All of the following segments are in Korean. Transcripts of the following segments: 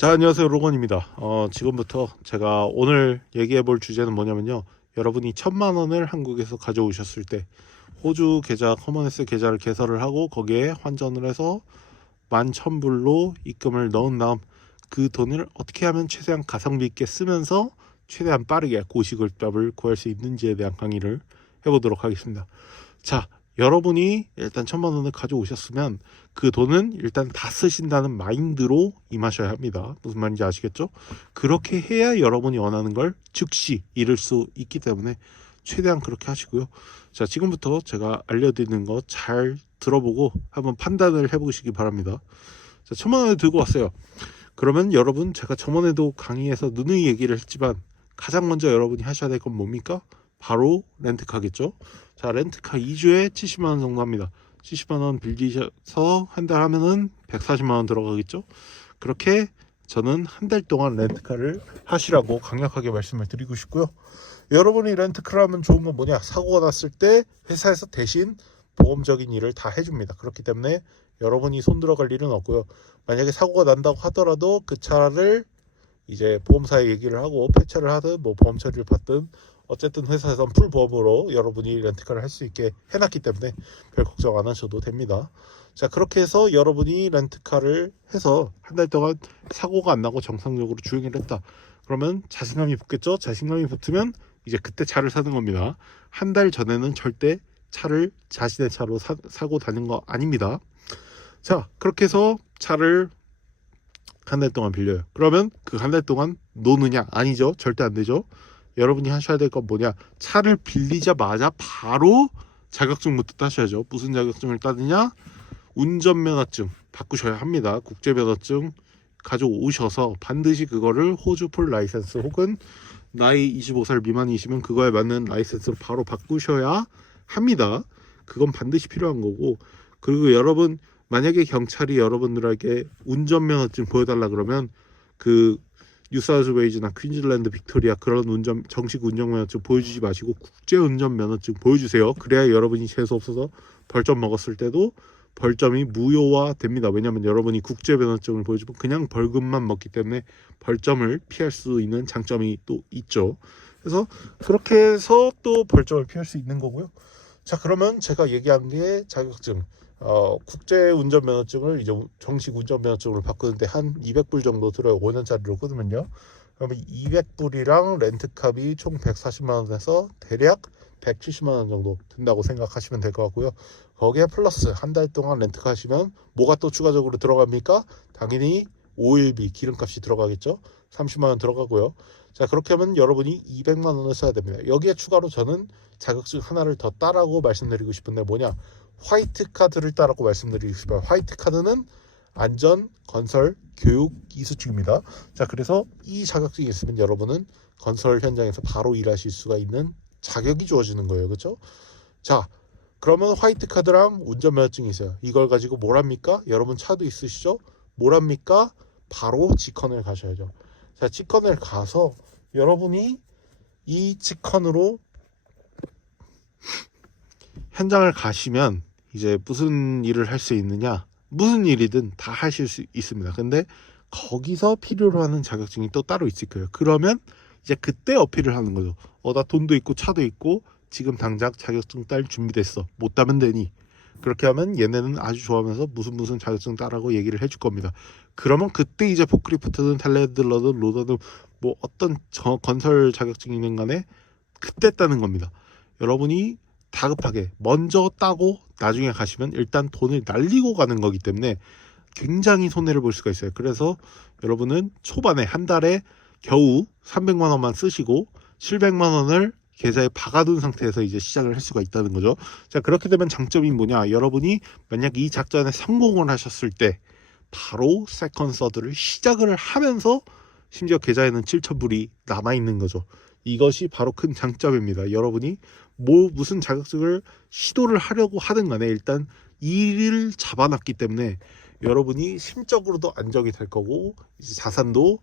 자, 안녕하세요. 로건입니다. 지금부터 제가 오늘 얘기해 볼 주제는 뭐냐면요. 여러분이 1,000만 원을 한국에서 가져오셨을 때 호주 계좌, 커머니스 계좌를 개설을 하고 거기에 환전을 해서 11,000불로 입금을 넣은 다음 그 돈을 어떻게 하면 최대한 가성비 있게 쓰면서 최대한 빠르게 고시급답을 구할 수 있는지에 대한 강의를 해보도록 하겠습니다. 자, 여러분이 일단 1,000만 원을 가져오셨으면 그 돈은 일단 다 쓰신다는 마인드로 임하셔야 합니다. 무슨 말인지 아시겠죠? 그렇게 해야 여러분이 원하는 걸 즉시 이룰 수 있기 때문에 최대한 그렇게 하시고요. 자, 지금부터 제가 알려드리는 거 잘 들어보고 한번 판단을 해보시기 바랍니다. 자, 1,000만 원을 들고 왔어요. 그러면 여러분, 제가 저번에도 강의에서 누누이 얘기를 했지만 가장 먼저 여러분이 하셔야 될 건 뭡니까? 바로 렌트카겠죠. 자, 렌트카 2주에 70만원 정도 합니다. 70만원 빌리셔서 한 달 하면은 140만원 들어가겠죠. 그렇게 저는 한 달 동안 렌트카를 하시라고 강력하게 말씀을 드리고 싶고요. 여러분이 렌트카를 하면 좋은 건 뭐냐? 사고가 났을 때 회사에서 대신 보험적인 일을 다 해줍니다. 그렇기 때문에 여러분이 손 들어갈 일은 없고요. 만약에 사고가 난다고 하더라도 그 차를 이제 보험사에 얘기를 하고 폐차를 하든 뭐 보험 처리를 받든 어쨌든 회사에서 풀보험으로 여러분이 렌트카를 할 수 있게 해놨기 때문에 별 걱정 안 하셔도 됩니다. 자, 그렇게 해서 여러분이 렌트카를 해서 한 달 동안 사고가 안 나고 정상적으로 주행을 했다. 그러면 자신감이 붙겠죠. 자신감이 붙으면 이제 그때 차를 사는 겁니다. 한 달 전에는 절대 차를 자신의 차로 사고 다닌 거 아닙니다. 자, 그렇게 해서 차를 한 달 동안 빌려요. 그러면 그 한 달 동안 노느냐? 아니죠. 절대 안 되죠. 여러분이 하셔야 될 건 뭐냐? 차를 빌리자마자 바로 자격증부터 따셔야죠. 무슨 자격증을 따느냐? 운전면허증 바꾸셔야 합니다. 국제면허증 가져오셔서 반드시 그거를 호주 풀 라이센스 혹은 나이 25살 미만이시면 그거에 맞는 라이센스로 바로 바꾸셔야 합니다. 그건 반드시 필요한 거고, 그리고 여러분 만약에 경찰이 여러분들에게 운전면허증 보여달라 그러면 그 뉴사우스웨이즈나 퀸즐랜드, 빅토리아 그런 정식 운전면허증 보여주지 마시고 국제운전면허증 보여주세요. 그래야 여러분이 재수 없어서 벌점 먹었을 때도 벌점이 무효화 됩니다. 왜냐하면 여러분이 국제면허증을 보여주면 그냥 벌금만 먹기 때문에 벌점을 피할 수 있는 장점이 또 있죠. 그래서 그렇게 해서 또 벌점을 피할 수 있는 거고요. 자, 그러면 제가 얘기한 게 자격증, 국제 운전면허증을 이제 정식 운전면허증으로 바꾸는데 한 200불 정도 들어요. 5년짜리로 끊으면요. 그러면 200불이랑 렌트값이 총 140만 원에서 대략 170만 원 정도 든다고 생각하시면 될 것 같고요. 거기에 플러스 한 달 동안 렌트카 하시면 뭐가 또 추가적으로 들어갑니까? 당연히 오일비, 기름값이 들어가겠죠. 30만 원 들어가고요. 자, 그렇게 하면 여러분이 200만 원을 써야 됩니다. 여기에 추가로 저는 자격증 하나를 더 따라고 말씀드리고 싶은데 뭐냐? 화이트 카드를 따라고 말씀드리고 싶어요. 화이트 카드는 안전, 건설, 교육, 이수증입니다. 자, 그래서 이 자격증이 있으면 여러분은 건설 현장에서 바로 일하실 수가 있는 자격이 주어지는 거예요. 그렇죠? 자, 그러면 화이트 카드랑 운전면허증이 있어요. 이걸 가지고 뭘 합니까? 여러분 차도 있으시죠? 뭘 합니까? 바로 직컨을 가셔야죠. 자, 직컨을 가서 여러분이 이 직컨으로 현장을 가시면 이제 무슨 일을 할 수 있느냐? 무슨 일이든 다 하실 수 있습니다. 근데 거기서 필요로 하는 자격증이 또 따로 있을 거예요. 그러면 이제 그때 어필을 하는 거죠. 나 돈도 있고 차도 있고 지금 당장 자격증 딸 준비됐어. 못 따면 되니. 그렇게 하면 얘네는 아주 좋아하면서 무슨 자격증 따라고 얘기를 해줄 겁니다. 그러면 그때 이제 포크리프트든 텔레들러든 로더든 뭐 어떤 건설 자격증이든 간에 그때 따는 겁니다. 여러분이 다급하게 먼저 따고 나중에 가시면 일단 돈을 날리고 가는 거기 때문에 굉장히 손해를 볼 수가 있어요. 그래서 여러분은 초반에 한 달에 겨우 300만 원만 쓰시고 700만 원을 계좌에 박아둔 상태에서 이제 시작을 할 수가 있다는 거죠. 자, 그렇게 되면 장점이 뭐냐? 여러분이 만약 이 작전에 성공을 하셨을 때 바로 세컨 서드를 시작을 하면서 심지어 계좌에는 7,000불이 남아있는 거죠. 이것이 바로 큰 장점입니다. 여러분이 무슨 자격증을 시도를 하려고 하든 간에 일단 일을 잡아놨기 때문에 여러분이 심적으로도 안정이 될 거고 이제 자산도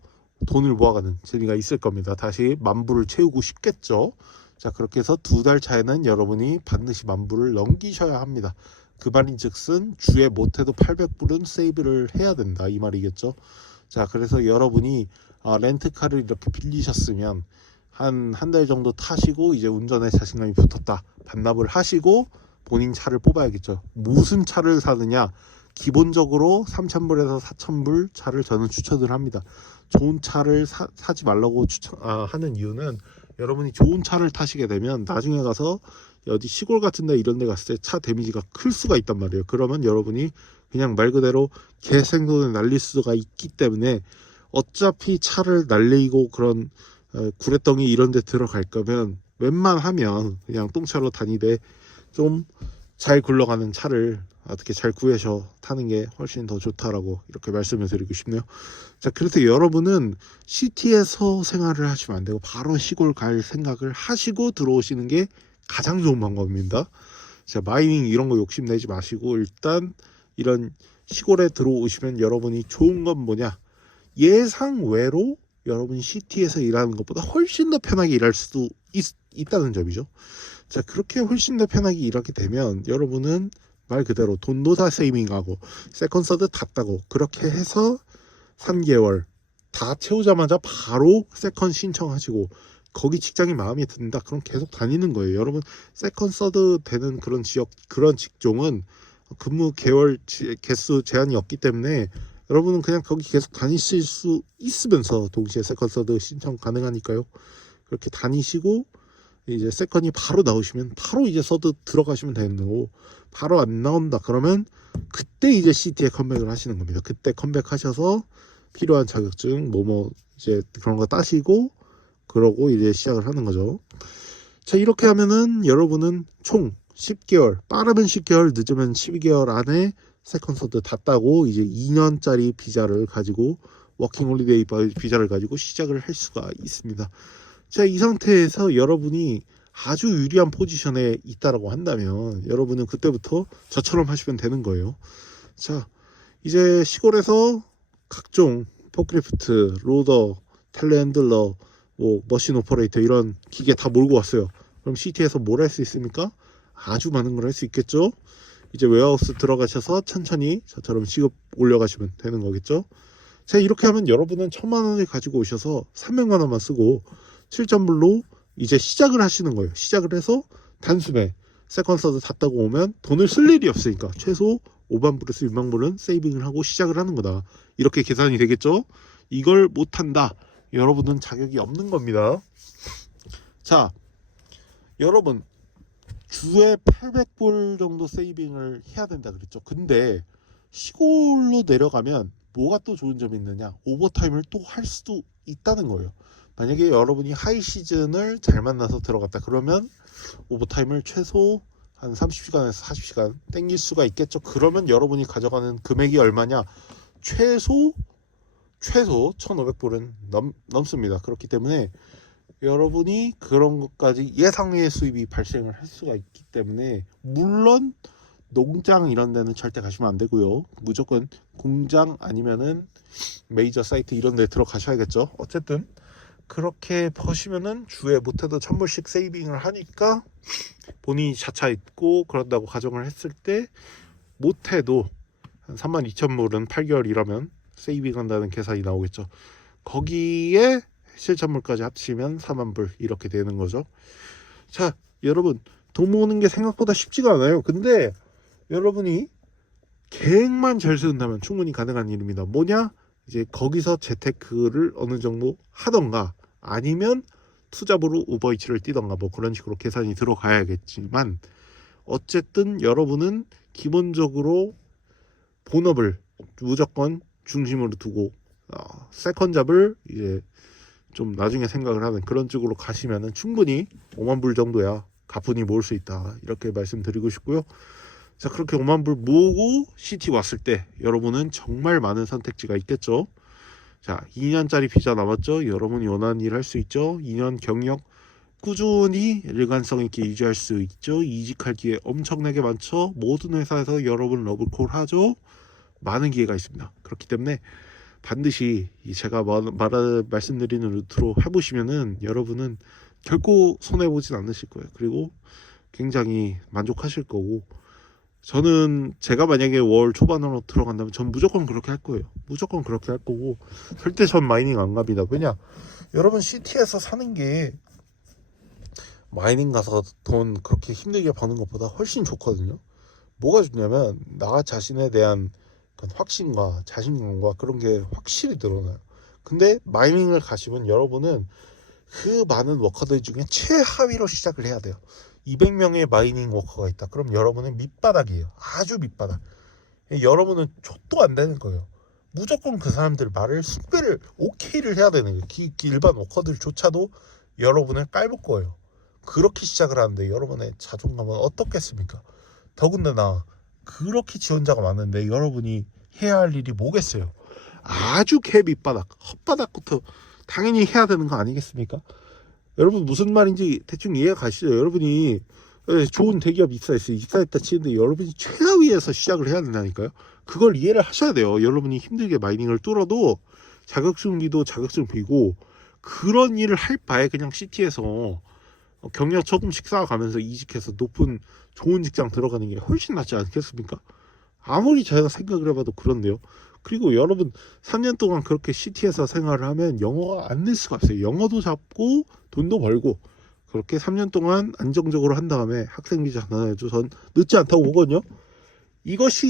돈을 모아가는 재미가 있을 겁니다. 다시 만불을 채우고 싶겠죠. 자, 그렇게 해서 2달 차에는 여러분이 반드시 만불을 넘기셔야 합니다. 그 말인즉슨 주에 못해도 800불은 세이브를 해야 된다 이 말이겠죠. 자, 그래서 여러분이 렌트카를 이렇게 빌리셨으면 한 달 정도 타시고 이제 운전에 자신감이 붙었다, 반납을 하시고 본인 차를 뽑아야겠죠. 무슨 차를 사느냐, 기본적으로 3,000불에서 4,000불 차를 저는 추천을 합니다. 좋은 차를 사지 말라고 하는 이유는, 여러분이 좋은 차를 타시게 되면 나중에 가서 어디 시골 같은 데 이런 데 갔을 때 차 데미지가 클 수가 있단 말이에요. 그러면 여러분이 그냥 말 그대로 개생돈을 날릴 수가 있기 때문에, 어차피 차를 날리고 그런 구레덩이 이런 데 들어갈 거면 웬만하면 그냥 똥차로 다니되 좀 잘 굴러가는 차를 어떻게 잘 구해서 타는 게 훨씬 더 좋다라고 이렇게 말씀을 드리고 싶네요. 자, 그래서 여러분은 시티에서 생활을 하시면 안 되고 바로 시골 갈 생각을 하시고 들어오시는 게 가장 좋은 방법입니다. 자, 마이닝 이런 거 욕심내지 마시고 일단 이런 시골에 들어오시면 여러분이 좋은 건 뭐냐, 예상 외로 여러분이 시티에서 일하는 것보다 훨씬 더 편하게 일할 수도 있다는 점이죠. 자, 그렇게 훨씬 더 편하게 일하게 되면 여러분은 말 그대로 돈도 다 세이빙하고 세컨 서드 다 따고, 그렇게 해서 3개월 다 채우자마자 바로 세컨 신청하시고 거기 직장이 마음에 든다 그럼 계속 다니는 거예요. 여러분, 세컨 서드 되는 그런 지역, 그런 직종은 근무 개월 개수 제한이 없기 때문에 여러분은 그냥 거기 계속 다니실 수 있으면서 동시에 세컨 서드 신청 가능하니까요. 그렇게 다니시고 이제 세컨이 바로 나오시면 바로 이제 서드 들어가시면 되는 거고, 바로 안 나온다 그러면 그때 이제 CT에 컴백을 하시는 겁니다. 그때 컴백하셔서 필요한 자격증 이제 그런 거 따시고 그러고 이제 시작을 하는 거죠. 자, 이렇게 하면은 여러분은 총 10개월, 빠르면 10개월, 늦으면 12개월 안에 세컨 서드 다 따고 이제 2년짜리 비자를 가지고, 워킹 홀리데이 비자를 가지고 시작을 할 수가 있습니다. 자, 이 상태에서 여러분이 아주 유리한 포지션에 있다라고 한다면 여러분은 그때부터 저처럼 하시면 되는 거예요. 자, 이제 시골에서 각종 포크리프트, 로더, 텔레핸들러, 머신 오퍼레이터 이런 기계 다 몰고 왔어요. 그럼 시티에서 뭘 할 수 있습니까? 아주 많은 걸 할 수 있겠죠. 이제 웨어하우스 들어가셔서 천천히 저처럼 시급 올려가시면 되는 거겠죠. 자, 이렇게 하면 여러분은 1,000만 원을 가지고 오셔서 300만 원만 쓰고 7,000불로 이제 시작을 하시는 거예요. 시작을 해서 단숨에 세컨 서드 다 따고 오면 돈을 쓸 일이 없으니까 최소 5만 불에서 6만 불은 세이빙을 하고 시작을 하는 거다. 이렇게 계산이 되겠죠. 이걸 못한다, 여러분은 자격이 없는 겁니다. 자, 여러분 주에 800불 정도 세이빙을 해야 된다 그랬죠. 근데 시골로 내려가면 뭐가 또 좋은 점이 있느냐, 오버타임을 또 할 수도 있다는 거예요. 만약에 여러분이 하이 시즌을 잘 만나서 들어갔다 그러면 오버타임을 최소 한 30시간에서 40시간 땡길 수가 있겠죠. 그러면 여러분이 가져가는 금액이 얼마냐, 최소 1,500불은 넘습니다. 그렇기 때문에 여러분이 그런 것까지 예상외의 수입이 발생을 할 수가 있기 때문에, 물론 농장 이런 데는 절대 가시면 안 되고요. 무조건 공장 아니면은 메이저 사이트 이런 데 들어가셔야겠죠. 어쨌든 그렇게 버시면은 주에 못해도 1,000불씩 세이빙을 하니까 본인이 자차 있고 그런다고 가정을 했을 때 못해도 한 32,000불은 8개월 일하면 세이빙한다는 계산이 나오겠죠. 거기에 7,000불까지 합치면 4만불 이렇게 되는 거죠. 자, 여러분 돈 모으는 게 생각보다 쉽지가 않아요. 근데 여러분이 계획만 잘 세운다면 충분히 가능한 일입니다. 뭐냐? 이제 거기서 재테크를 어느 정도 하던가 아니면 투잡으로 우버이츠를 뛰던가 그런 식으로 계산이 들어가야겠지만, 어쨌든 여러분은 기본적으로 본업을 무조건 중심으로 두고 세컨잡을 이제 좀 나중에 생각을 하는 그런 쪽으로 가시면은 충분히 5만 불 정도야 가뿐히 모을 수 있다, 이렇게 말씀드리고 싶고요. 자, 그렇게 5만 불 모으고 시티 왔을 때 여러분은 정말 많은 선택지가 있겠죠. 자, 2년짜리 비자 남았죠. 여러분이 원하는 일 할 수 있죠. 2년 경력 꾸준히 일관성 있게 유지할 수 있죠. 이직할 기회 엄청나게 많죠. 모든 회사에서 여러분 러브콜 하죠. 많은 기회가 있습니다. 그렇기 때문에 반드시 제가 말씀드리는 루트로 해보시면은 여러분은 결코 손해보진 않으실 거예요. 그리고 굉장히 만족하실 거고, 저는 제가 만약에 월 초반으로 들어간다면 전 무조건 그렇게 할 거예요. 무조건 그렇게 할 거고 절대 전 마이닝 안 갑니다. 왜냐? 여러분 시티에서 사는 게 마이닝 가서 돈 그렇게 힘들게 버는 것보다 훨씬 좋거든요. 뭐가 좋냐면 나 자신에 대한 그런 확신과 자신감과 그런 게 확실히 늘어나요. 근데 마이닝을 가시면 여러분은 그 많은 워커들 중에 최하위로 시작을 해야 돼요. 200명의 마이닝 워커가 있다. 그럼 여러분은 밑바닥이에요. 아주 밑바닥. 여러분은 족도 안 되는 거예요. 무조건 그 사람들 말을 숭배를 오케이를 해야 되는 거예요. 일반 워커들조차도 여러분을 깔볼 거예요. 그렇게 시작을 하는데 여러분의 자존감은 어떻겠습니까? 더군다나 그렇게 지원자가 많은데 여러분이 해야 할 일이 뭐겠어요? 아주 개 밑바닥, 헛바닥부터 당연히 해야 되는 거 아니겠습니까? 여러분 무슨 말인지 대충 이해가 가시죠? 여러분이 좋은 대기업 입사했다 치는데 여러분이 최하위에서 시작을 해야 된다니까요. 그걸 이해를 하셔야 돼요. 여러분이 힘들게 마이닝을 뚫어도 자격증비도 자격증비고 그런 일을 할 바에 그냥 시티에서 경력 조금씩 쌓아가면서 이직해서 높은 좋은 직장 들어가는 게 훨씬 낫지 않겠습니까? 아무리 제가 생각을 해봐도 그런데요. 그리고 여러분 3년 동안 그렇게 시티에서 생활을 하면 영어가 안 늘 수가 없어요. 영어도 잡고 돈도 벌고 그렇게 3년 동안 안정적으로 한 다음에 학생 비자 하나 해도 전 늦지 않다고 보거든요. 이것이